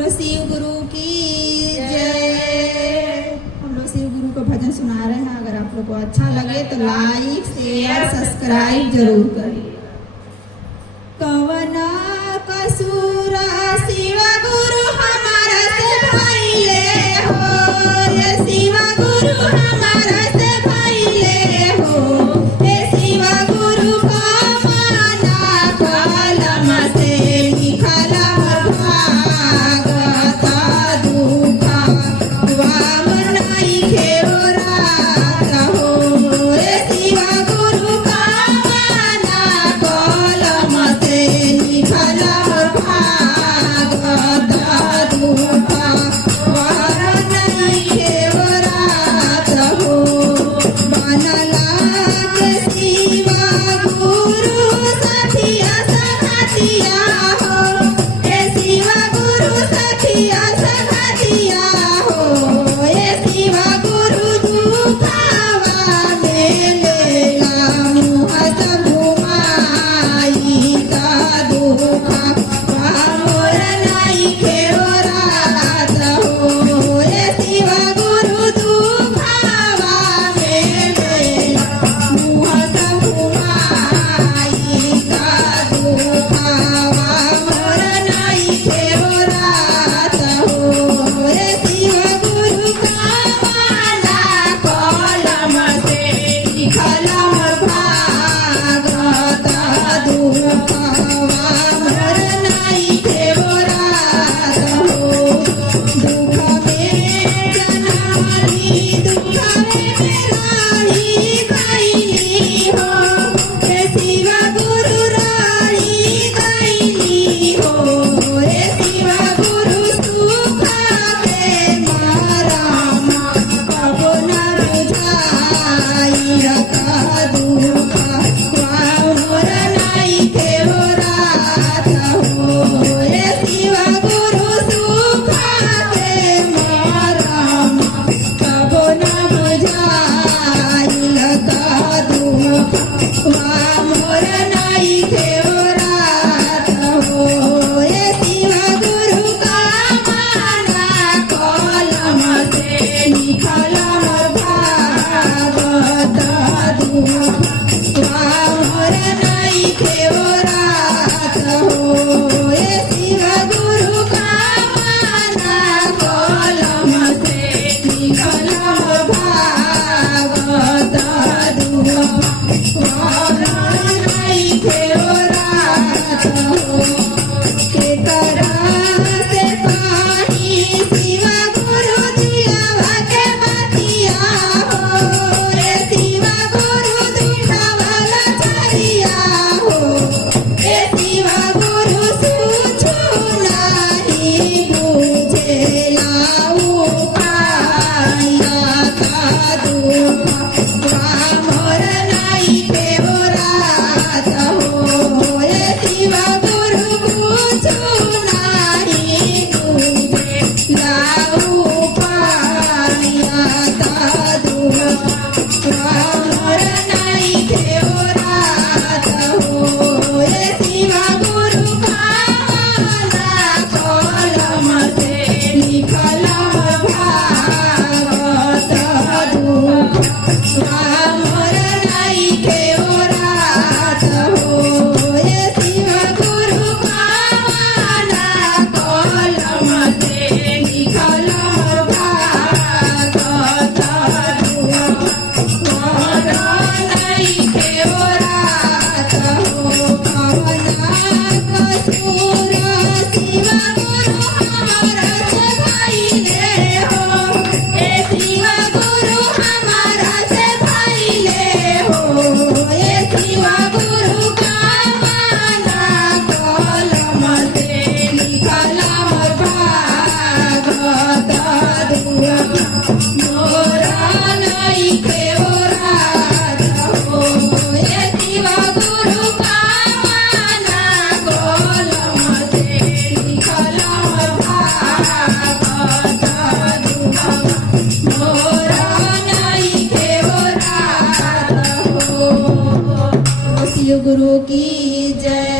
बोलो शिव गुरु की जय। हम लोग शिव गुरु का भजन सुना रहे हैं। अगर आप लोग को अच्छा लगे तो लाइक शेयर सब्सक्राइब जरूर करिए। कवना कसूर शिव गुरु हमारा से भइले हो, ये शिव गुरु हमारा से भइले हो। ये शिव गुरु का माना कलम से लिखल भागवत दुख वाम नइखे ओरात हो। ये शिव गुरु का माना कलम से लिखल भागवत दुख वाम नइखे ओरात हो। बनला के शिव गुरु सखिया संगतिया हो, ये शिव गुरु सखिया संगतिया हो। ये शिव गुरु दुखावा में लेला मुँह सब घुमाई ता दुखा मोर नइखे ओरात हो। ये शिव गुरु दुखावा में लेला मुँह सब घुमाई ता दुखा मोर नइखे ओरात हो। ये शिव गुरु का माना कलम से लिखल भागवत दुख मोर नइखे ओरात हो। दुख में जनानी दुख में रानी गइली हो, ये शिव गुरु रानी गइली हो। ये शिव गुरु सुख के मारामा कबो न बुझाई रता दुख मोर नइखे ओरात हो। ये शिव गुरु सुख के मारामा कबो न बुझाई रता दुख मोर नइखे ओरात हो। ये शिव गुरु का माना कलम से लिखल भागवत दुख मोर नइखे ओरात हो। ये शिव गुरु का माना कलम से लिखल भागवत दुख मोर नइखे ओरात हो। केकरा से पानी शिव गुरु दियावा के बतिया हो, ये शिव गुरु दुखवाला चरिया हो। ये शिव गुरु सूझू नाही बुझेला उपाया ता दुख मोर नइखे ओरात हो। ये शिव गुरु बुझू नाही बुझेला उपाया ता दुख मोर नइखे ओरात हो। ये शिव गुरु का माना कलम से लिखल भागवत दुख मोर नइखे ओरात हो। ये शिव गुरु का माना कलम से लिखल भागवत दुख मोर नइखे ओरात हो। कवना कसूर शिव गुरु हमारा से भइले हो, ये शिव गुरु हमारा से भइले हो। ये शिव गुरु का माना कलम से लिखल भागवत दुख मोर नइखे ओरात हो। ये शिव गुरु का माना कलम से लिखल भागवत दुख मोर नइखे ओरात हो। शिव गुरु की जय।